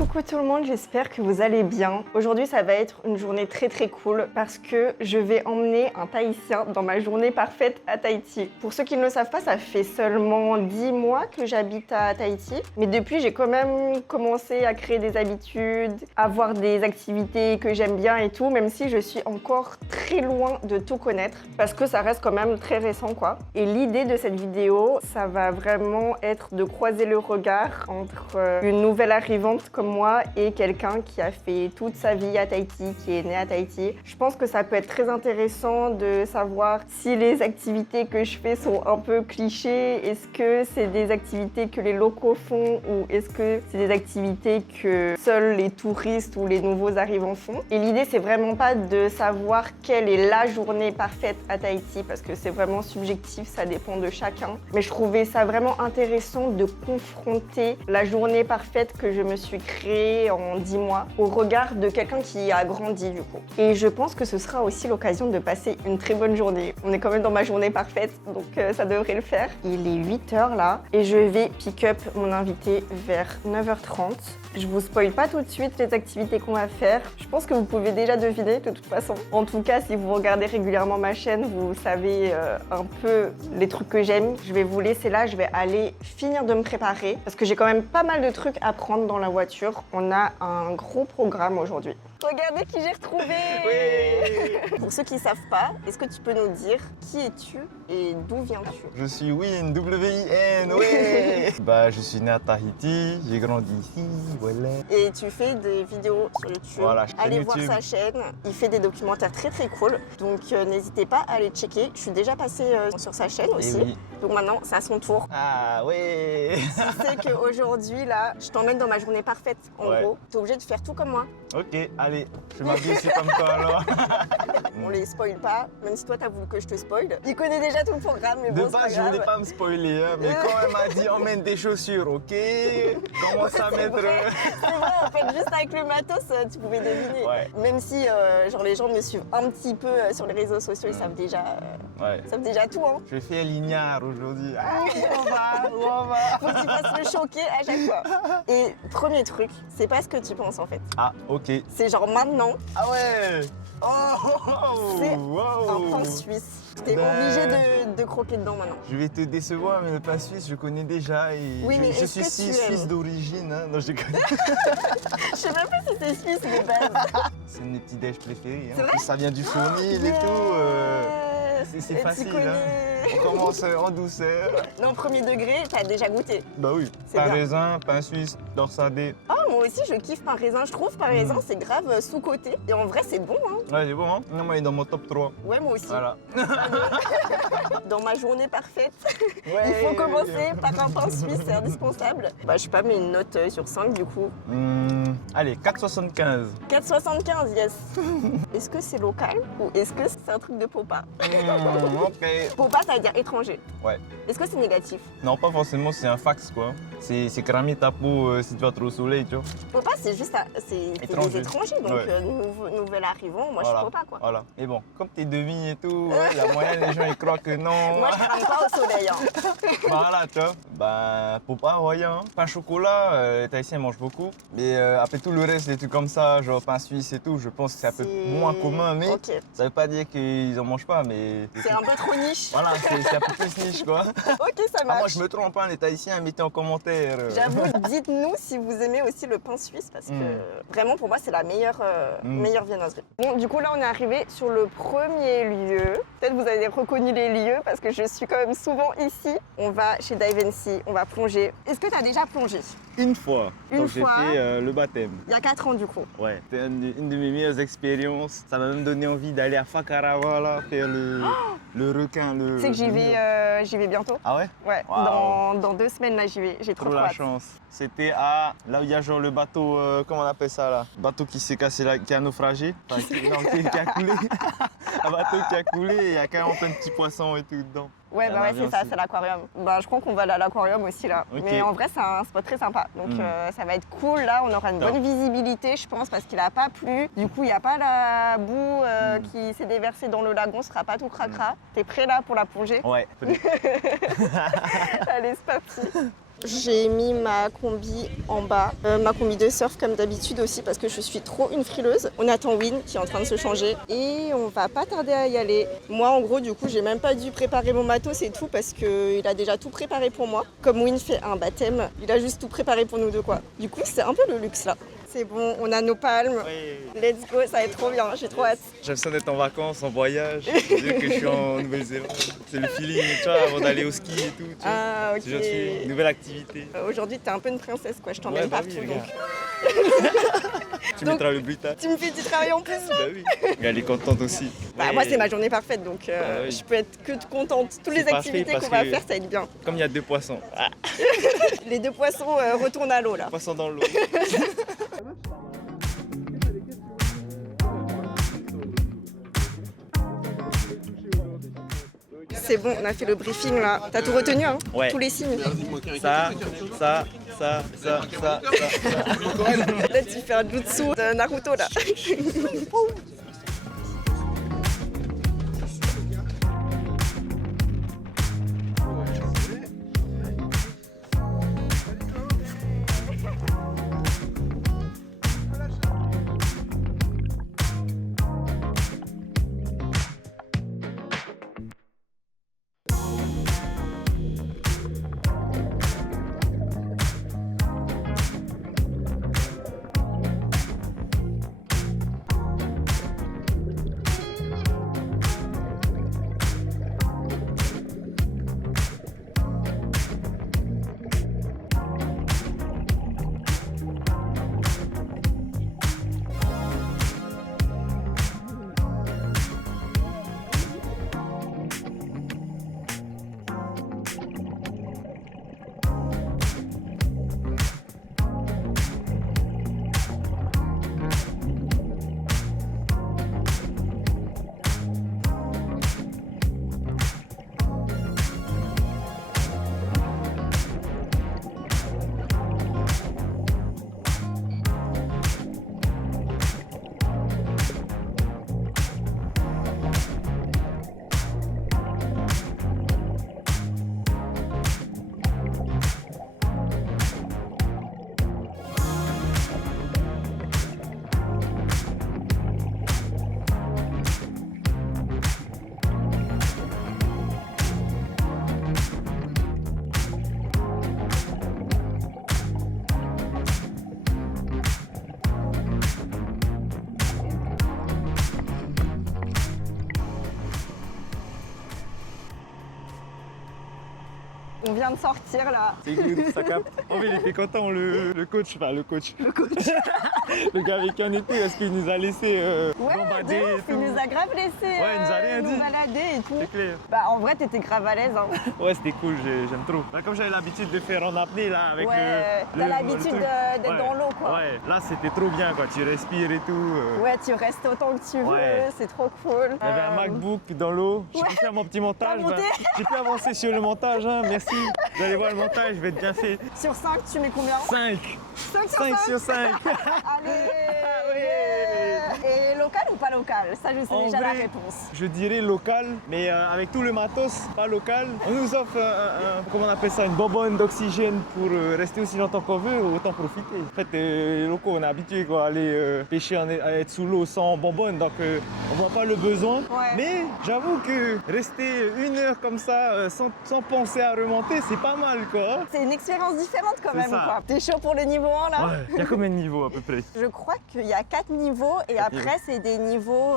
Coucou tout le monde, j'espère que vous allez bien. Aujourd'hui ça va être une journée très cool parce que je vais emmener un Tahitien dans ma journée parfaite à Tahiti. Pour ceux qui ne le savent pas, ça fait seulement 10 mois que j'habite à Tahiti. Mais depuis j'ai quand même commencé à créer des habitudes, à voir des activités que j'aime bien et tout, même si je suis encore très loin de tout connaître parce que ça reste quand même très récent quoi. Et l'idée de cette vidéo, ça va vraiment être de croiser le regard entre une nouvelle arrivante comme moi et quelqu'un qui a fait toute sa vie à Tahiti, qui est né à Tahiti. Je pense que ça peut être très intéressant de savoir si les activités que je fais sont un peu clichés, est-ce que c'est des activités que les locaux font ou est-ce que c'est des activités que seuls les touristes ou les nouveaux arrivants font. Et l'idée c'est vraiment pas de savoir quelle est la journée parfaite à Tahiti parce que c'est vraiment subjectif, ça dépend de chacun. Mais je trouvais ça vraiment intéressant de confronter la journée parfaite que je me suis créée en 10 mois au regard de quelqu'un qui a grandi du coup. Et je pense que ce sera aussi l'occasion de passer une très bonne journée. On est quand même dans ma journée parfaite, donc ça devrait le faire. Il est 8h là et je vais pick up mon invité vers 9h30. Je vous spoil pas tout de suite les activités qu'on va faire. Je pense que vous pouvez déjà deviner de toute façon. En tout cas, si vous regardez régulièrement ma chaîne, vous savez un peu les trucs que j'aime. Je vais vous laisser là, je vais aller finir de me préparer parce que j'ai quand même pas mal de trucs à prendre dans la voiture. On a un gros programme aujourd'hui. Regardez qui j'ai retrouvé. Oui. Pour ceux qui ne savent pas, est-ce que tu peux nous dire qui es-tu et d'où viens-tu? Je suis Win, W-I-N, oui. Je suis né à Tahiti, j'ai grandi ici, voilà. Et tu fais des vidéos sur YouTube. Voilà, allez voir YouTube. sa chaîne, il fait des documentaires très cool. Donc n'hésitez pas à aller checker. Je suis déjà passée sur sa chaîne aussi. Oui. Donc maintenant, c'est à son tour. Ah, oui. Tu sais qu'aujourd'hui, là, je t'emmène dans ma journée parfaite. En gros, t'es obligé de faire tout comme moi. Ok, allez, je m'habille aussi comme toi alors. On les spoil pas, même si toi t'as voulu que je te spoil. Il connaît déjà tout le programme, mais bon, De c'est pas base, je grave. voulais pas me spoiler, hein, mais quand elle m'a dit emmène des chaussures, ok, commence à C'est mettre. vrai, en fait, juste avec le matos, tu pouvais deviner. Ouais. Même si genre, les gens me suivent un petit peu sur les réseaux sociaux, ils savent déjà, Ouais. tout. Hein. Je fais l'ignare aujourd'hui. Ah, où on va. Faut que tu fasses le choquer à chaque fois. Et premier truc, c'est pas ce que tu penses en fait. Ah, ok. C'est genre maintenant, Ah ouais. c'est Wow. un pain suisse. T'es obligé de croquer dedans maintenant. Je vais te décevoir, mais le pain suisse, je connais déjà. Et Oui, mais je est-ce suis que tu suisse aimes d'origine. Hein. Non, je connais. Je sais même pas si c'est suisse de base. C'est une des petits déj préférés. C'est Hein. vrai Ça vient du fournil et tout. C'est Et tu facile. connais. Hein. On commence en douceur. Non, premier degré, t'as déjà goûté. Bah oui. C'est Pain bien. raisin, pain suisse, dorsadé. Oh, moi aussi, je kiffe pain raisin. Je trouve pain raisin, c'est grave sous-côté. Et en vrai, c'est bon, hein. Ouais, c'est bon, hein? Non, moi, il est dans mon top 3. Ouais, moi aussi. Voilà. Dans ma journée parfaite, Ouais. il faut commencer par un pain suisse, c'est indispensable. Bah, je sais pas, mais une note sur 5 du coup. Allez, 4,75. 4,75, yes. Est-ce que c'est local ou est-ce que c'est un truc de Popa? Ok. Popa, ça veut dire étranger. Ouais. Est-ce que c'est négatif? Non, pas forcément, c'est un fax, quoi. C'est cramer ta peau si tu vas trop au soleil, tu vois. Popa, c'est juste c'est des étrangers, donc Ouais. nouvel arrivant, moi je Voilà. suis Popa quoi. Voilà. Et bon, comme t'es demi et tout, ouais, la moyenne, les gens, ils croient que non. Moi je crame pas au soleil. Hein. Voilà, tu vois. Bah, pour pas rien. Pain chocolat, les Tahitiens mangent beaucoup. Mais après tout le reste, des trucs comme ça, genre pain suisse et tout, je pense que c'est un peu moins commun. Mais Ok. ça veut pas dire qu'ils en mangent pas, mais. C'est un peu trop niche. Voilà, c'est un peu plus niche, quoi. Ok, ça Ah, moi, marche. je me trompe, hein, les Tahitiens, mettez en commentaire. J'avoue, dites-nous si vous aimez aussi le pain suisse parce que vraiment pour moi c'est la meilleure viennoiserie. Bon, du coup là on est arrivé sur le premier lieu. Peut-être vous avez reconnu les lieux parce que je suis quand même souvent ici. On va chez Dive & Sea, on va plonger. Est-ce que tu as déjà plongé? Une fois. Une Donc, j'ai fois. fait le baptême. Il y a 4 ans du coup. Ouais, c'était une de mes meilleures expériences. Ça m'a même donné envie d'aller à Fakarawa, là, faire le requin. Tu sais que j'y vais bientôt. Ah ouais? Ouais, Wow. dans 2 semaines là j'y vais. J'ai trop Trop la hâte. chance. C'était à là où il y a genre le bateau, comment on appelle ça là? Bateau qui s'est cassé, qui a naufragé. Enfin, qui a coulé. Un bateau qui a coulé et il y a carrément plein de petits poissons et tout dedans. Ouais, Il y bah en a ouais, bien c'est ça, aussi. c'est l'aquarium. Bah, je crois qu'on va aller à l'aquarium aussi là. Ok. Mais en vrai, c'est un spot très sympa. Donc ça va être cool. Là, on aura une Top. bonne visibilité, je pense, parce qu'il n'a pas plu. Du coup, il n'y a pas la boue qui s'est déversée dans le lagon, ce sera pas tout cracra. T'es prêt là pour la plongée? Ouais. Allez, c'est parti. J'ai mis ma combi en bas, ma combi de surf comme d'habitude aussi parce que je suis trop une frileuse. On attend Win qui est en train de se changer et on va pas tarder à y aller. Moi en gros du coup j'ai même pas dû préparer mon matos et tout parce qu'il a déjà tout préparé pour moi. Comme Win fait un baptême, il a juste tout préparé pour nous deux quoi. Du coup c'est un peu le luxe là. C'est bon, on a nos palmes. Oui. Let's go, ça va être trop bien, j'ai trop hâte. J'ai l'impression d'être en vacances, en voyage. Dire que je suis en Nouvelle-Zélande. C'est le feeling, tu vois, avant d'aller au ski et tout. Tu vois. Ah ok. C'est genre une nouvelle activité. Aujourd'hui t'es un peu une princesse quoi, je t'emmène Ouais, bah partout oui, donc. Tu Donc- mettras le bruitage. Tu me fais du travail en plus là. Bah oui. Elle est contente aussi. Bah, Ouais. moi c'est ma journée parfaite donc oui. je peux être que contente. Toutes les C'est activités parfait qu'on parce va que- faire ça va être bien. Comme il y a 2 poissons. Ah, Les deux poissons retournent à l'eau là. poissons dans l'eau. C'est bon, on a fait le briefing là. T'as tout retenu hein? Ouais. Tous les signes. Ça. Là tu fais un jutsu de Naruto là. On vient de sortir là. C'est good, ça capte. Oh mais il était content le coach, enfin le coach. Le coach. Le gars avec qui on était, est-ce qu'il nous a laissé Ouais, gambader de et ouf, tout. il nous a grave laissé Ouais, il nous a rien nous dit. balader et tout. C'est clair. Bah en vrai t'étais grave à l'aise hein. Ouais, c'était cool, j'aime trop. Bah, comme j'avais l'habitude de faire en apnée là avec Ouais, le. t'as le l'habitude truc. d'être Ouais. dans l'eau quoi. Ouais, là c'était trop bien quoi, tu respires et tout. Ouais, tu restes autant que tu veux, Ouais. c'est trop cool. Il y avait un MacBook dans l'eau, j'ai ouais. pu faire mon petit montage. T'as monté J'ai pu avancer sur le montage, hein, merci. Vous allez voir le montage, je vais être bien fait. Sur 5, tu mets combien 5 5 sur 5 5 sur 5 Allez oui. Et local ou pas local? Ça, je sais En déjà la vrai, réponse. Je dirais local, mais avec tout le matos, pas local. On nous offre comment on appelle ça, une bonbonne d'oxygène pour rester aussi longtemps qu'on veut, autant profiter. En fait, les locaux, on est habitués quoi, à aller pêcher, à être sous l'eau sans bonbonne, donc on voit pas le besoin. Ouais. Mais j'avoue que rester 1 heure comme ça, sans penser à remonter, c'est pas mal quoi. C'est une expérience différente quand C'est même, ça. quoi. T'es chaud pour le niveau 1 là? Ouais, il y a combien de niveaux à peu près? Je crois qu'il y a 4 niveaux et après c'est des niveaux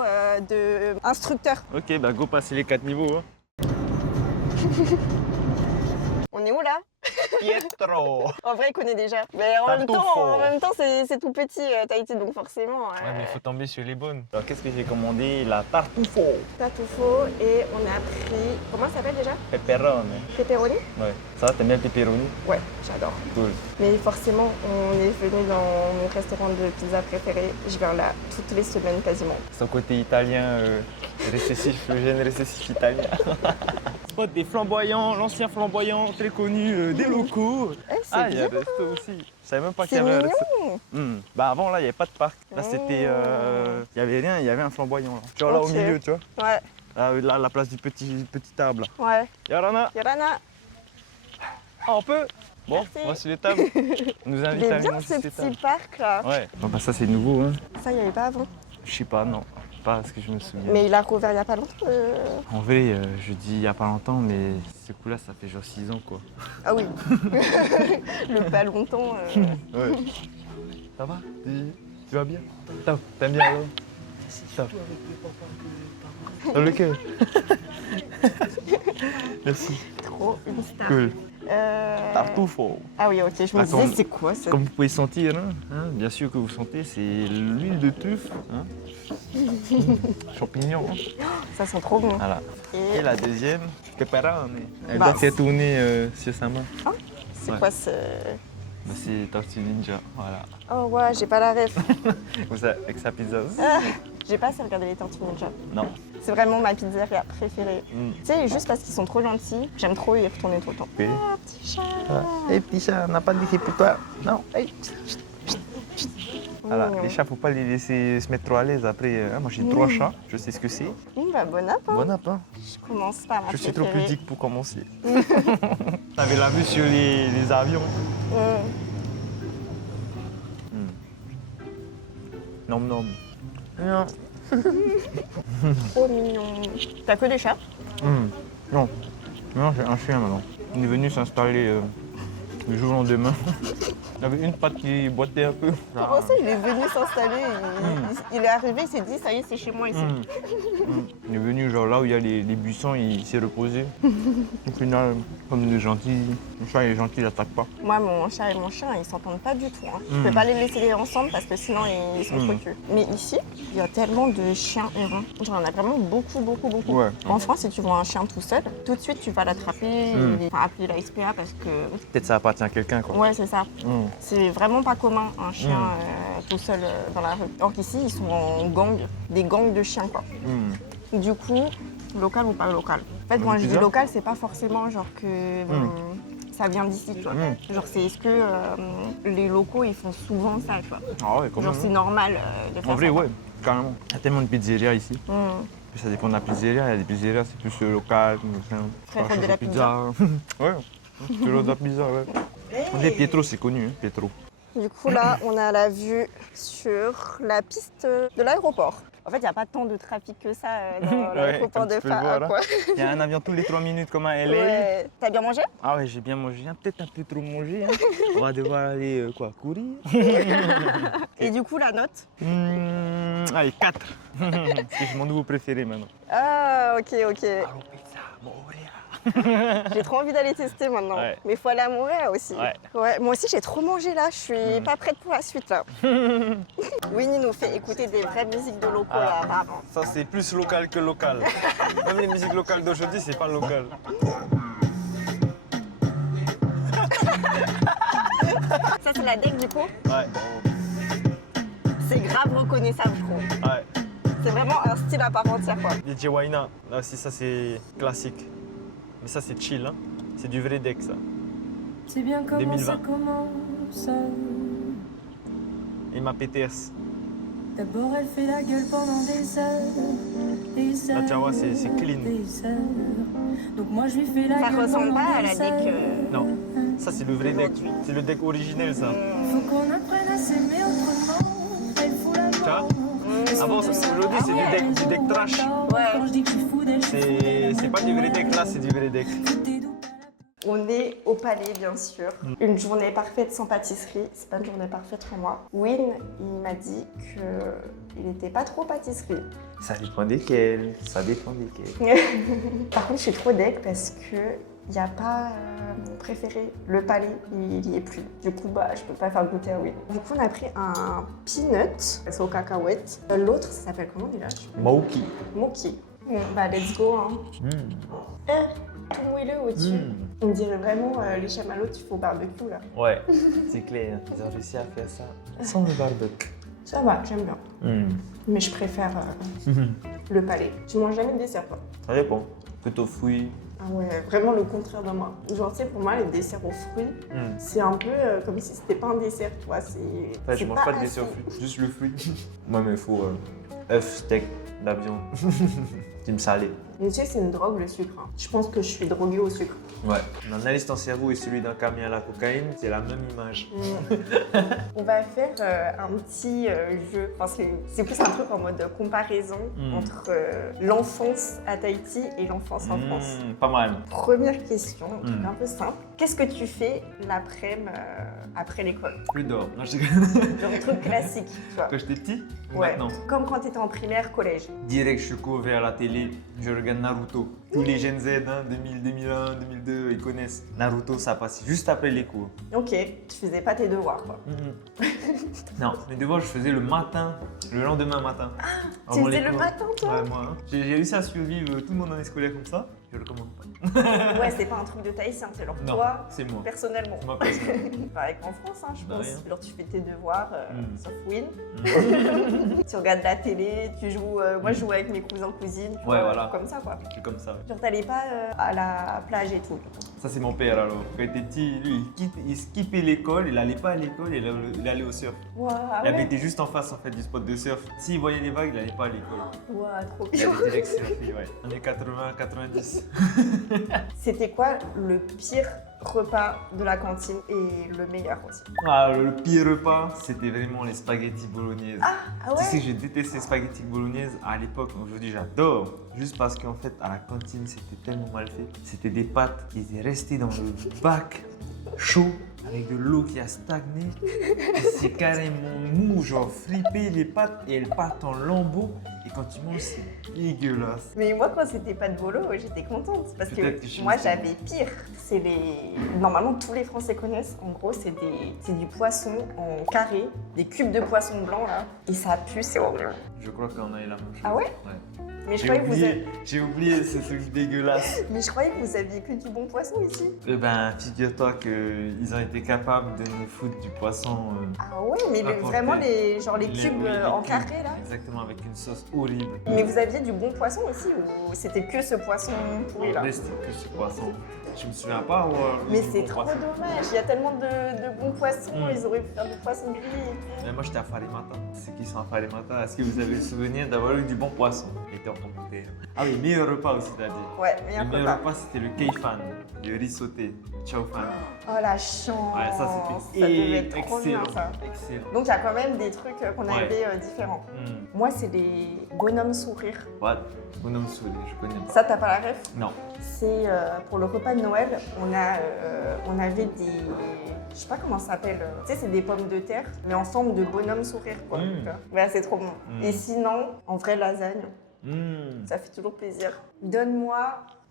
de instructeurs. Ok, bah go passer les 4 niveaux. Hein. On est où là? Pietro. En vrai, il connaît déjà. Mais en même temps, c'est tout petit Tahiti, donc forcément. Ouais, mais il faut tomber sur les bonnes. Alors, qu'est-ce que j'ai commandé? La tartufo. Tartufo et on a pris. Comment ça s'appelle déjà? Pepperoni. Pepperoni? Ouais. Ça, t'aimes bien le pepperoni? Ouais, j'adore. Cool. Mais forcément, on est venu dans mon restaurant de pizza préféré. Je viens là toutes les semaines quasiment. Son côté italien, récessif, le gène récessif italien. Spot des flamboyants, l'ancien flamboyant très connu des locaux. Eh, c'est Ah, il y a bien. le resto aussi. Je savais même pas qu'il C'est y avait un resto. mignon. Bah avant là, il n'y avait pas de parc. Là, Oh. c'était. Il y avait rien, il y avait un flamboyant là. Genre là au Ok. milieu, tu vois. Ouais, Là, à la place du petit arbre là. ouais. Yorana, Yorana. on peut Bon, Merci. on va sur les tables. On nous Il invite est à aller bien manger ce sur les tables. petit parc là. Ouais. Bon, bah, ça c'est nouveau, hein. Ça, il n'y avait pas avant. Je sais pas, non. Pas ce que je me souviens. Mais il a rouvert il n'y a pas longtemps. En vrai, je dis il y a pas longtemps, mais ce coup-là, ça fait genre 6 ans, quoi. Ah oui. Le pas longtemps. Ouais. Ça va? Tu vas bien? Top. T'aimes bien, alors? Top. Dans le cœur. Merci. Trop une star. Cool. Euh, Tartufo. Ah oui, ok, je me Attends. disais, c'est quoi ça? Comme vous pouvez sentir, hein, bien sûr que vous sentez, c'est l'huile de truffe. Hein. Champignons. Hein. Ça sent trop bon. Voilà. Et Et la deuxième, pepperoni. Elle Bah, doit s'être tournée sur sa main. c'est ouais. quoi ce... Bah, c'est Tortue Ninja, voilà. Oh ouais, j'ai pas la ref. Vous avez avec sa pizza aussi? Ah, j'ai pas assez regardé les Tortues Ninja. Non. C'est vraiment ma pizzeria préférée. Mm. Tu sais, juste parce qu'ils sont trop gentils, j'aime trop y retourner tout le temps. Ok. Ah, petit chat. Hé petit chat, on n'a pas de déchet pour toi. Non. Hey. Voilà, Mignon. les chats, faut pas les laisser se mettre trop à l'aise. Après, moi j'ai 3 chats, je sais ce que c'est. Bah, bon app, hein. Bon app, hein. Je commence par ma Je suis trop préférée. pudique pour commencer. T'avais la vue sur les avions. Nom nom. Non. Trop mignon. T'as que des chats? Non. Non, j'ai un chien maintenant. Il est venu s'installer du jour au lendemain. Il avait une patte qui boitait un peu. Comment ça, il est venu s'installer, il est arrivé, il s'est dit, ça y est, c'est chez moi ici. Il est venu genre là où il y a les buissons, il s'est reposé. Au final, comme il est gentil, le chat est gentil, il n'attaque pas. Moi, mon chat et mon chien, ils s'entendent pas du tout. Hein. Je peux pas les laisser ensemble parce que sinon, ils sont trop culs. Mais ici, il y a tellement de chiens errants. Genre, il y en a vraiment beaucoup, beaucoup, beaucoup. Ouais. En France, si tu vois un chien tout seul, tout de suite, tu vas l'attraper, enfin, appeler la SPA parce que... Peut-être ça appartient à quelqu'un quoi. Ouais, c'est ça. Mm. C'est vraiment pas commun, un chien tout seul dans la rue. Or qu'ici, ils sont en gang, des gangs de chiens, quoi. Mm. Du coup, local ou pas local? En fait, quand je dis bizarre. local, c'est pas forcément genre que ça vient d'ici, tu vois. Genre, c'est est-ce que les locaux, ils font souvent ça, tu vois. Ah ouais, quand Genre, même. c'est normal de faire En vrai, ça. ouais, carrément. Il y a tellement de pizzerias ici. Puis ça dépend de la pizzeria. Il y a des pizzerias, c'est plus local. Très fan de la Ouais, toujours de la pizza, ouais. On dit Pietro, c'est connu, hein, Pietro. Du coup, là, on a la vue sur la piste de l'aéroport. En fait, il n'y a pas tant de trafic que ça dans l'aéroport comme tu de peux le voir, Faha, là. quoi. Il y a un avion tous les 3 minutes comme à LA. Ouais. T'as bien mangé? Ah ouais, j'ai bien mangé, hein, peut-être un peu trop mangé. Hein. On va devoir aller courir. Et du coup, la note? Allez, 4. C'est mon nouveau préféré maintenant. Ah, ok, ok. Pizza, Moria. J'ai trop envie d'aller tester maintenant. Ouais. Mais il faut aller à Montréal aussi. Ouais. Moi aussi, j'ai trop mangé là. Je suis pas prête pour la suite là. Winnie nous fait écouter des vraies musiques de locaux là, apparemment. Ça, c'est plus local que local. Même les musiques locales d'aujourd'hui, c'est pas local. Ça, c'est la deck du coup. Ouais. C'est grave reconnaissable, je trouve. Ouais. C'est vraiment un style à part entière, quoi. DJ Waina, là aussi, ça c'est classique. Mais ça, c'est chill, hein. C'est du vrai deck, ça. C'est bien comment 2020. ça commence. Et ma PTS. D'abord elle fait la gueule pendant des heures, des heures. Là, tu vois, c'est clean. Des heures. Donc moi je lui fais la Ça gueule ressemble pendant pas à des la deck. heures. Non, ça c'est le vrai deck. C'est le deck originel, ça. Faut qu'on apprenne à s'aimer autrement. Elle fout la Tu vois mort. Avant, aujourd'hui, c'est du deck trash. Quand je dis que je suis fou d'elle, je suis fou d'elle. C'est pas du vrai deck, là, c'est du vrai deck. T'es doux. On est au palais, bien sûr. Une journée parfaite sans pâtisserie. C'est pas une journée parfaite pour moi. Win, il m'a dit qu'il n'était pas trop pâtisserie. Ça dépend desquels. Ça dépend desquels. Par contre, je suis trop deck parce que il n'y a pas mon préféré. Le palais, il y est plus. Du coup, je peux pas faire goûter à Win. Du coup, on a pris un peanut, c'est aux cacahuètes. L'autre, ça s'appelle comment déjà? Mauki. Moki. Bon, let's go. Hein. Tout moelleux au-dessus. On dirait vraiment les chamallows que tu fais au barbecue là. Ouais, c'est clair. Ils ont réussi à faire ça sans le barbecue. Ça va, j'aime bien. Mais je préfère le palais. Tu manges jamais de dessert, toi? Ça dépend. Plutôt fruits. Ah ouais, vraiment le contraire de moi. Genre, tu sais, pour moi, les desserts aux fruits, c'est un peu comme si c'était pas un dessert, tu vois. Ouais, je mange pas de dessert aux fruits, juste le fruit. Moi, mais il faut œuf, steak, la viande. Tu me salé. Mais tu sais, c'est une drogue le sucre. Hein. Je pense que je suis droguée au sucre. Ouais. L'analyse ton cerveau et celui d'un camion à la cocaïne, c'est la même image. On va faire un petit jeu. Enfin, c'est plus un truc en mode comparaison entre l'enfance à Tahiti et l'enfance en France. Pas mal. Première question, un truc un peu simple. Qu'est-ce que tu fais l'après-midi après l'école? Je dors. Non, je Genre un truc classique, tu vois. Quand j'étais petit ou Ouais. maintenant? Comme quand tu étais en primaire, collège. Direct, je suis couvert à la télé, je regarde Naruto. Tous les Gen Z, 2000, 2001, 2002, ils connaissent. Naruto, ça passe juste après les cours. Ok, tu faisais pas tes devoirs, quoi. Non, mes devoirs, je faisais le matin, le lendemain matin. Tu faisais le matin, toi? Ouais, moi. Hein. J'ai réussi à survivre toute mon année scolaire comme ça. Je le recommande pas. Ouais, c'est pas un truc de Tahitien, c'est genre Non, toi, c'est moi. personnellement. C'est moi personnel. Pareil qu'en France, hein, je Bah, pense. rien. Genre, tu fais tes devoirs, sauf Win. Mm. Tu regardes la télé, tu joues. Moi, je joue avec mes cousins, cousines. tu Ouais, vois, voilà. Comme ça, quoi. Je suis comme ça. Ouais. Genre, t'allais pas à la plage et tout. Ça, c'est mon père alors. Quand il était petit, lui, il skippait l'école, il allait pas à l'école, il allait au surf. Waouh, Il ouais. habitait juste en face en fait, du spot de surf. S'il voyait les vagues, il allait pas à l'école. Waouh, trop Il bien. allait direct surfer, ouais. Années 80, 90. C'était quoi le pire repas de la cantine et le meilleur aussi? Ah, le pire repas, c'était vraiment les spaghettis bolognaises. Ah Tu sais ouais? que je détestais les spaghettis bolognaises à l'époque, aujourd'hui j'adore. Juste parce qu'en fait, à la cantine, c'était tellement mal fait. C'était des pâtes qui étaient restées dans le bac chaud avec de l'eau qui a stagné. Et c'est carrément mou, genre frippé les pâtes et elles partent en lambeaux. Et quand tu manges, c'est dégueulasse. Mais moi, quand c'était pas de bolo, j'étais contente parce Peut-être que que chez moi, nous, c'est j'avais pire. C'est les. Normalement, tous les Français connaissent. En gros, c'est du poisson en carré, des cubes de poisson blanc là, et ça pue, c'est horrible. Je crois qu'on a eu la même chose. Ah ouais? Ouais. Mais je J'ai croyais que vous oublié, j'ai oublié ce truc dégueulasse. Mais je croyais que vous aviez que du bon poisson ici. Eh ben, figure-toi qu'ils ont été capables de nous foutre du poisson. Ah ouais, mais Apporter vraiment les cubes oui, les en cubes. carré là. Exactement, avec une sauce horrible. Mais vous aviez du bon poisson aussi ou c'était que ce poisson pourri là? Mais c'était que ce poisson. Je me souviens pas avoir. Mais du c'est bon trop poisson. dommage, il y a tellement de bons poissons, ils auraient pu faire du poisson gris et tout. Mais moi j'étais à Farimata. Ceux qui sont à Farimata, est-ce que vous avez le souvenir d'avoir eu du bon poisson? Était en commentaire. Ah oui, meilleur repas aussi, t'as dit. Ouais, Le meilleur meilleur repas. repas c'était le keifan, le riz sauté, chow fan. Oh la chance! Ouais, ça c'était devait être trop bien excellent. ça. Excellent. Donc il y a quand même des trucs qu'on Ouais. avait différents. Hmm. Moi, c'est les bonhommes sourires. What? Bonhomme soudé, je connais pas. Ça, t'as pas la ref? Non. C'est pour le repas de Noël, on avait des. Je sais pas comment ça s'appelle. Tu sais, c'est des pommes de terre, mais en forme de bonhomme sourire, quoi. Ouais, c'est trop bon. Et sinon, en vrai, lasagne, ça fait toujours plaisir. Donne-moi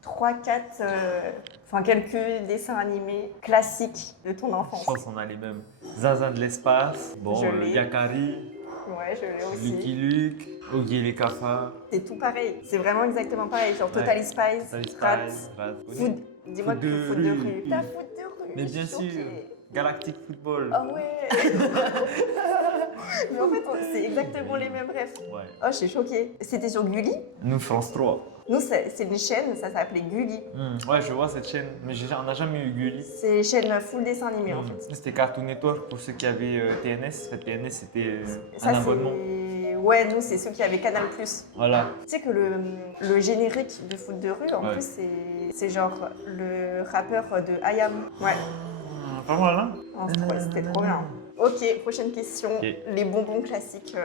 3-4, quelques dessins animés classiques de ton Je enfance. pense qu'on a les mêmes. Zaza de l'espace, bon, Je l'ai. Yakari, Ouais, je l'ai Lucky aussi. Luke, Oggy et les cafards, C'est tout pareil. C'est vraiment exactement pareil. Genre Totally Spies, Totally Rats, Spies, Rats. Food. Dis-moi Foot que de foot de rue. rue. T'as foot de rue. Mais je bien suis sûr, choquée. Galactic Football. Ah ouais. Mais en fait, c'est exactement les mêmes rêves. Ouais. Oh, je suis choquée. C'était sur Gulli. Nous, France 3. Nous, c'est une chaîne, ça s'appelait Gulli. Ouais, je vois cette chaîne, mais on n'a jamais eu Gulli. C'est une chaîne full dessin animé en fait. C'était Cartoon Network pour ceux qui avaient TNS. En fait, TNS, c'était Ça, un abonnement. Ouais, nous, c'est ceux qui avaient Canal+. Voilà. Tu sais que le générique de foot de rue, en Ouais. plus, c'est genre le rappeur de IAM. Ouais, Pas mal, hein? c'était trop bien. Ok, prochaine question. Ok. Les bonbons classiques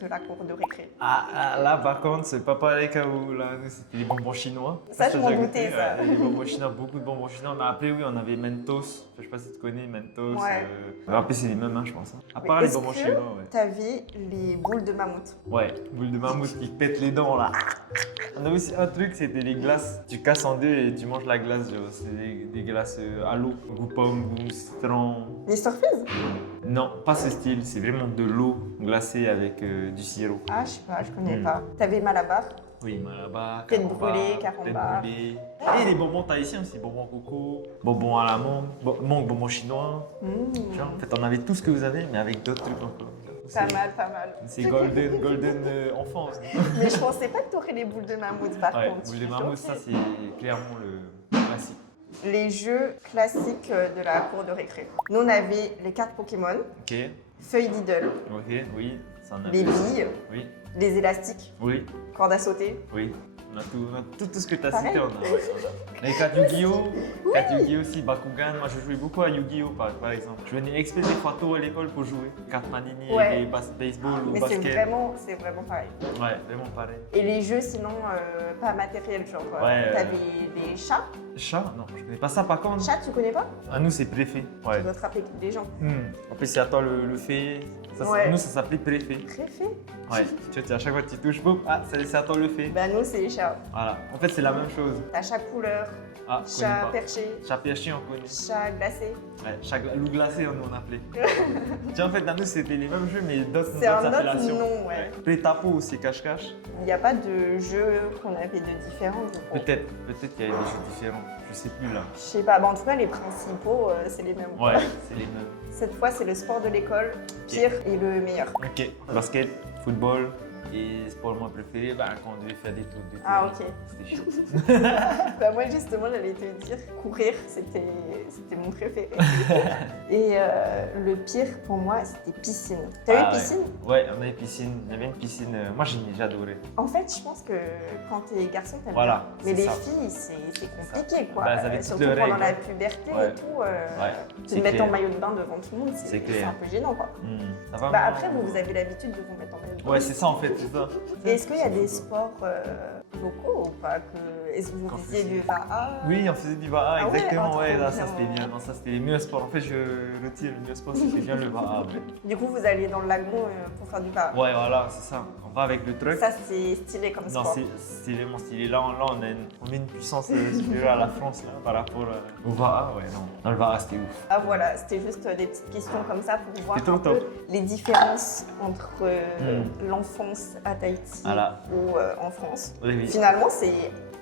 de la cour de récré. Là, par contre, c'est pas pareil qu'à vous. Là, nous, c'était les bonbons chinois. Ça, je m'en j'ai doutais, goûté, ça. ouais, les bonbons chinois, beaucoup de bonbons chinois. Mais après, oui, on avait Mentos. Je sais pas si tu connais Mentos. Ouais. Après, c'est les mêmes, hein, je pense. Hein. À Mais part les est-ce bonbons que chinois, ouais. T'avais les boules de mammouth. Ouais, boule de mammouth qui pète les dents, là. On a aussi un truc, c'était les glaces. Tu casses en deux et tu manges la glace, genre. C'est des glaces à l'eau. Goût pomme, goût citron. Les Storfies? Non, pas ce style. C'est vraiment de l'eau glacée avec du sirop. Ah, je sais pas, je connais pas. T'avais Malabar. Oui, Malabar, Tête carambar, brûlée, carambar. tête brûlée. Et les bonbons tahitiens aussi, bonbons coco, bonbons à la mangue, mangue, bonbons chinois. Genre, en fait, on avait tout ce que vous avez, mais avec d'autres trucs encore. Pas mal, pas mal. C'est golden enfance. Mais je pensais pas que t'aurais les boules de mammouth par Ouais, contre. boule Je de suis mammouth, choquée. ça c'est clairement le classique. Les jeux classiques de la cour de récré. Nous, on avait les cartes Pokémon, Ok, feuilles Diddle, ok, oui, ça en a. les billes, Oui, les élastiques, oui, corde à sauter, oui. On a tout ce que tu as Pareil. cité, on a. Ouais, on a. Les cartes Yu-Gi-Oh! Cartes Yu-Gi-Oh! Aussi, Bakugan. Moi, je jouais beaucoup à Yu-Gi-Oh! Par exemple. Je venais expédier des fois tôt à l'école pour jouer. Cartes Panini, Ouais. et des baseball ou Mais basket. c'est vraiment pareil. Ouais, vraiment pareil. Et les jeux, sinon, pas matériels, genre, Ouais, t'avais des chats. Chat? Non, je connais pas ça par contre. Chat, tu connais pas? À nous, c'est préfet. Ouais. Tu dois te rappeler des gens. En plus, c'est à toi le fait. Ça, Ouais. Nous, ça s'appelait préfet. Préfet? Ouais. Tu vois, à chaque fois que tu touches, boum, ah, c'est à toi le fait. Bah, nous, c'est les chats. Voilà. En fait, c'est la même chose. T'as chat couleur, Ah, je connais chat pas. perché, Chat perché, on connaît. chat glacé. Ouais, loup glacé, on appelait. Tu vois, en fait, à nous, c'était les mêmes jeux, mais d'autres C'est un autre appellations. nom, ouais. Prêt-à-peau, c'est cache-cache. Il n'y a pas de jeu qu'on avait de différent, du coup. Peut-être qu'il y avait des jeux différents. Je sais plus là. Je sais pas, bah, en tout cas, les principaux, c'est les mêmes. quoi. Ouais, c'est les mêmes. Cette fois, c'est le sport de l'école, pire et le meilleur. Ok. Basket, football. Et sport moi préféré, bah, quand on devait faire des tours de Ah, terrain, ok. c'était chaud. Bah, moi, justement, j'allais te dire, courir, c'était mon préféré. Et le pire, pour moi, c'était piscine. T'as eu Ah, piscine? Ouais, on avait piscine. Il y avait une piscine. Moi, j'adorais. En fait, je pense que quand t'es garçon, t'aimes Voilà, bien. Mais c'est les ça. filles, c'est compliqué, quoi. Bah, elles avaient toutes Surtout leurs pendant règles, la hein. puberté Ouais. et tout. Ouais, Te c'est mettre clair. en maillot de bain devant tout le monde, C'est c'est clair. un peu gênant, quoi. Ça va, Bah, maman après, vous avez l'habitude de vous mettre en maillot de bain. Ouais, c'est ça en fait, c'est ça. Et est-ce qu'il y a des sports locaux ou pas Est-ce que vous Quand faisiez c'est- du VAA? Oui, on faisait du VAA, Ah ouais, exactement. oh, Ouais, trop là, ça bien. c'était bien. Non, ça c'était les meilleurs sports. En fait, je retire le meilleur sport, c'était bien le VAA. Ouais, Du coup, vous alliez dans le lagon pour faire du VAA. ouais voilà, c'est ça. On va avec le truck. Ça, c'est stylé comme Non, sport. c'est vraiment stylé. Là, on met une puissance supérieure à la France là, par rapport au VAA. Ouais, non. Dans le VAA, c'était ouf. Ah voilà, c'était juste des petites questions comme ça pour voir C'était un top, peu top. les différences entre l'enfance à Tahiti Voilà. ou en France. Oui, oui. Finalement, c'est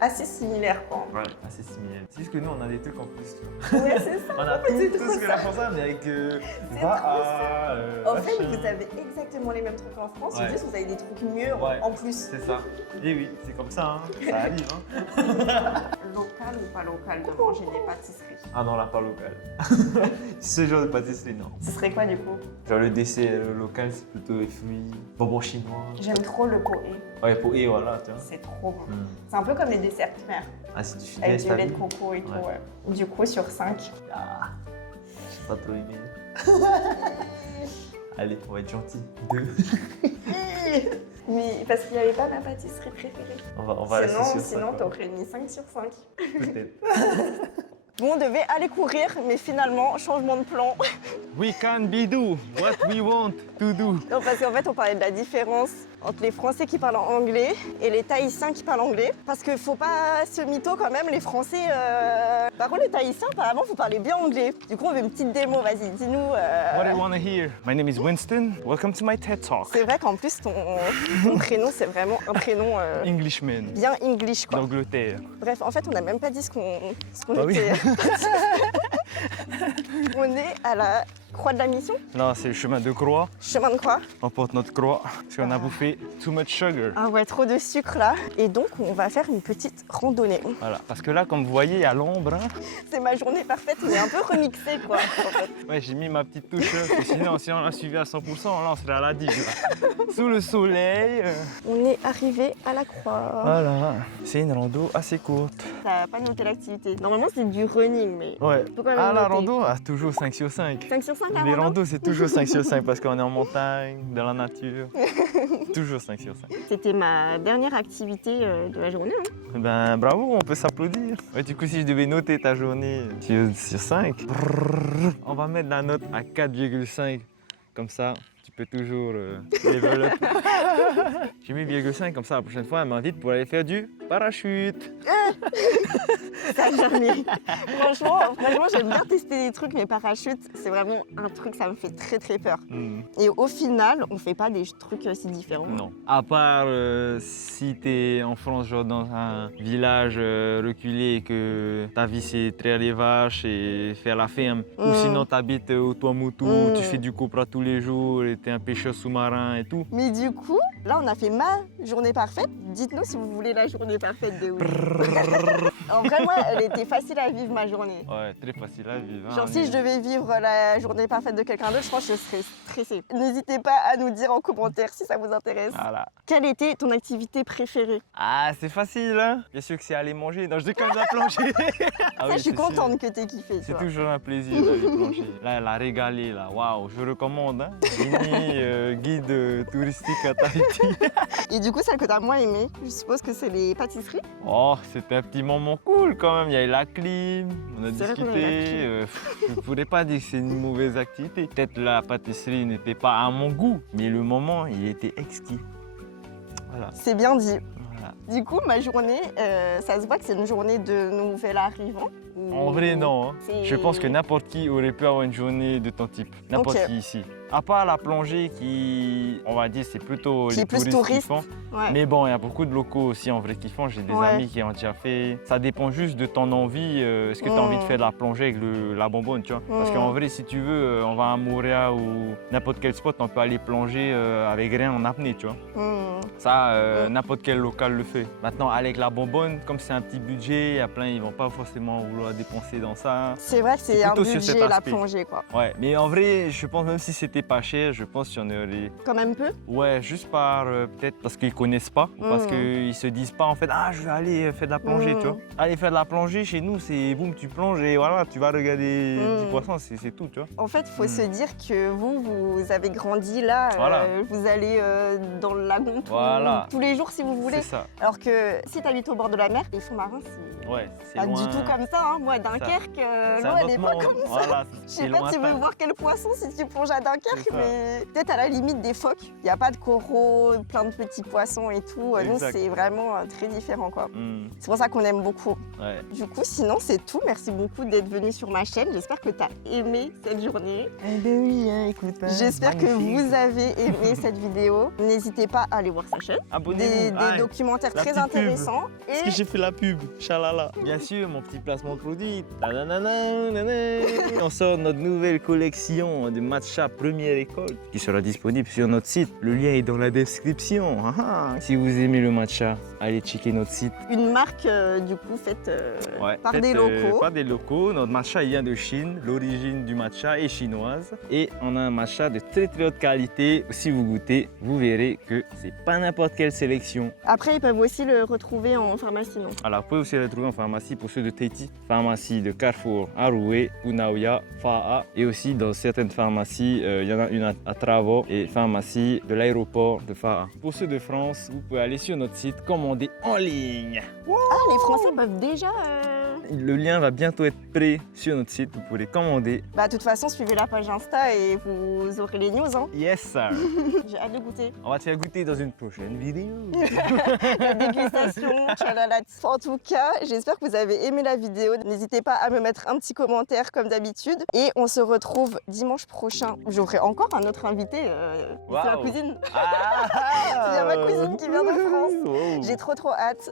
assez similaire, quoi. Ouais, assez similaire. C'est juste que nous, on a des trucs en plus. Tu vois. Ouais, c'est ça. On a tout ce que la France a, mais avec VAA. En fait, machin. vous avez exactement les mêmes trucs en France, Ouais. juste vous avez des trucs mieux Ouais. en plus. C'est ça. Et oui, c'est comme ça, hein. Ça arrive. Hein. Local ou pas local de manger des pâtisseries? Ah non, là, pas local. Ce genre de pâtisserie, non. Ce serait quoi du coup? Genre le dessert local, c'est plutôt les fruits, bonbons chinois. J'aime trop le poé, Ouais, pour et voilà, tu vois. c'est trop bon. Mm. C'est un peu comme les desserts primaires, Ah, c'est du avec filet, du lait de coco et tout. Ouais. Ouais. Du coup, sur 5. Ah, j'ai pas trop aimé. Allez, on va être gentil. 2. Mais parce qu'il n'y avait pas ma pâtisserie préférée. On va rester sur ça. Sinon quoi. t'aurais mis 5 sur 5. Peut-être. Bon, on devait aller courir, mais finalement, changement de plan. We can be do what we want to do. Non, parce qu'en fait, on parlait de la différence entre les Français qui parlent en anglais et les Tahitiens qui parlent anglais. Parce qu'il faut pas se mytho quand même, les Français... Par contre, les Tahitiens, apparemment, vous parlez bien anglais. Du coup, on veut une petite démo, vas-y, dis-nous... What do you want to hear? My name is Winston. Welcome to my TED Talk. C'est vrai qu'en plus, ton prénom, c'est vraiment un prénom Englishman bien English, quoi. d'Angleterre. Bref, en fait, on n'a même pas dit ce qu'on Bah oui. était. On est à la Croix de la Mission, Là, c'est le chemin de croix. chemin de croix. On porte notre croix parce qu'on a bouffé too much sugar. Ah ouais, trop de sucre là. Et donc, on va faire une petite randonnée. Voilà. Parce que là, comme vous voyez, il y a l'ombre. Hein. C'est ma journée parfaite, mais un peu remixée, quoi. en fait. Ouais, j'ai mis ma petite touche. Parce que sinon, si on l'a suivi à 100%, là, on serait à la digue. là. Sous le soleil. On est arrivé à la Croix. Voilà. C'est une rando assez courte. Ça n'a pas noté l'activité. Normalement, c'est du running, mais... Ouais. Faut quand même Ah, la noter. rando, ah, toujours 5 sur 5. 5 sur 5 à Les rando randos, c'est toujours 5 sur 5 parce qu'on est en montagne, dans la nature. Toujours 5 sur 5. C'était ma dernière activité de la journée. Hein. Ben bravo, on peut s'applaudir. Ouais, du coup, si je devais noter ta journée sur 5, on va mettre la note à 4,5. Comme ça, tu peux toujours level up. J'ai mis 0,5 comme ça, la prochaine fois, elle m'invite pour aller faire du parachute. Ça jamais. franchement, j'aime bien tester des trucs, mais parachute, c'est vraiment un truc, ça me fait très très peur. Et au final, on fait pas des trucs si différents. Non. À part si t'es en France, genre dans un village reculé et que ta vie c'est traire les vaches et faire la ferme. Ou sinon t'habites au Tuamotu, tu fais du copra tous les jours et t'es un pêcheur sous-marin et tout. Mais du coup, Là, on a fait ma journée parfaite. Dites-nous si vous voulez la journée parfaite de Will. En vrai, moi, elle était facile à vivre, ma journée. Ouais, très facile à vivre. hein, Genre, si mais- je devais vivre la journée parfaite de quelqu'un d'autre, je pense que je serais stressée. N'hésitez pas à nous dire en commentaire si ça vous intéresse. Voilà. Quelle était ton activité préférée? Ah, c'est facile, hein. Bien sûr que c'est aller manger. Non, je déconne, la plongée. Ah Ça, oui, je suis c'est contente sûr. que t'aies kiffé, tu C'est vois. toujours un plaisir d'aller plonger. Là, elle a régalé, là. Waouh, je recommande, hein. Mini guide touristique à Tahiti. Et du coup, celle que t'as moins aimée, je suppose que c'est les pâtisseries. Oh, c'était un petit moment cool quand même. Il y a eu la clim, on a C'est vrai qu'on a eu la discuté. clim. Je ne pourrais pas dire que c'est une mauvaise activité. Peut-être la pâtisserie n'était pas à mon goût, mais le moment, il était exquis. Voilà. C'est bien dit. Voilà. Du coup, ma journée, ça se voit que c'est une journée de nouvel arrivant. En vrai, non. hein. C'est- Je pense que n'importe qui aurait pu avoir une journée de ton type. N'importe Ok. qui ici. À part la plongée qui, on va dire, c'est plutôt Qui les est plus touristes touriste. qui font. Ouais. Mais bon, il y a beaucoup de locaux aussi en vrai qui font. J'ai des Ouais. amis qui ont déjà fait. Ça dépend juste de ton envie. Est-ce que tu as envie de faire de la plongée avec la bonbonne, tu vois? Parce qu'en vrai, si tu veux, on va à Moorea ou n'importe quel spot, on peut aller plonger avec rien en apnée, tu vois? Hmm. Ça, Ouais. n'importe quel local le fait. Maintenant, avec la bonbonne, comme c'est un petit budget, il y a plein, ils vont pas forcément vouloir dépenser dans ça. C'est vrai que c'est C'est un plutôt sur cet budget, la aspect. plongée, quoi. Ouais, mais en vrai, je pense même si c'était pas cher, je pense qu'il y en aurait. Quand même peu. Ouais, juste par peut-être parce qu'ils connaissent pas, ou parce Mm. qu'ils se disent pas en fait, ah je vais aller faire de la plongée, Mm. tu vois. Aller faire de la plongée chez nous, c'est boum, tu plonges et voilà, tu vas regarder Mm. du poisson, c'est tout, tu vois. En fait, il faut Hmm. se dire que vous avez grandi là, Voilà. vous allez dans le lagon Voilà. tous les jours si vous voulez. C'est ça. Alors que si tu habites au bord de la mer, les fonds marins, c'est Ouais, c'est pas loin. du tout comme ça. Hein. Moi, à Dunkerque, C'est l'eau, un elle autre est pas monde. comme ça. Voilà, Je c'est sais pas, tu veux lointain. voir quel poisson si tu plonges à Dunkerque, C'est ça. mais peut-être à la limite des phoques. Il n'y a pas de coraux, plein de petits poissons et tout. Nous, Exact. c'est vraiment très différent, quoi. Hmm, C'est pour ça qu'on aime beaucoup. ouais. Du coup, sinon, c'est tout. Merci beaucoup d'être venu sur ma chaîne. J'espère que tu as aimé cette journée. Eh ben oui, hein, écoute. hein, J'espère que magnifique. vous avez aimé cette vidéo. N'hésitez pas à aller voir sa chaîne. Abonnez-vous. Des Ah, documentaires la très petite pub. intéressants. Est-ce que Et j'ai fait la pub? Chalala. Bien sûr, mon petit placement de produit. On sort notre nouvelle collection de matcha première école qui sera disponible sur notre site. Le lien est dans la description. Ah, ah. Si vous aimez le matcha, allez checker notre site. une marque, du coup, faite Ouais, par faites, des locaux. par des locaux. Notre matcha il vient de Chine. L'origine du matcha est chinoise. Et on a un matcha de très très haute qualité. Si vous goûtez, vous verrez que c'est pas n'importe quelle sélection. Après, ils peuvent aussi le retrouver en pharmacie, non? Alors, vous pouvez aussi le retrouver en pharmacie pour ceux de Tahiti, pharmacie de Carrefour, Aroué, Punaouia, Fa'a, et aussi dans certaines pharmacies, il y en a une à Travo et pharmacie de l'aéroport de Fa'a. Pour ceux de France, vous pouvez aller sur notre site, commander en ligne. Ah, les Français peuvent déjà... Le lien va bientôt être prêt sur notre site, vous pourrez commander. Bah, de toute façon, suivez la page Insta et vous aurez les news. Hein. Yes sir. J'ai hâte de goûter. On va te faire goûter dans une prochaine vidéo. La dégustation, tchalala. En tout cas, j'espère que vous avez aimé la vidéo. N'hésitez pas à me mettre un petit commentaire comme d'habitude. Et on se retrouve dimanche prochain. J'aurai encore un autre invité. C'est ma Waouh. cousine. Ah, Il y a ma cousine qui vient de France. Wow. J'ai trop hâte.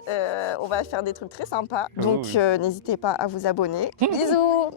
On va faire des trucs très sympas. Donc oui. n'hésitez pas à vous abonner. Bisous.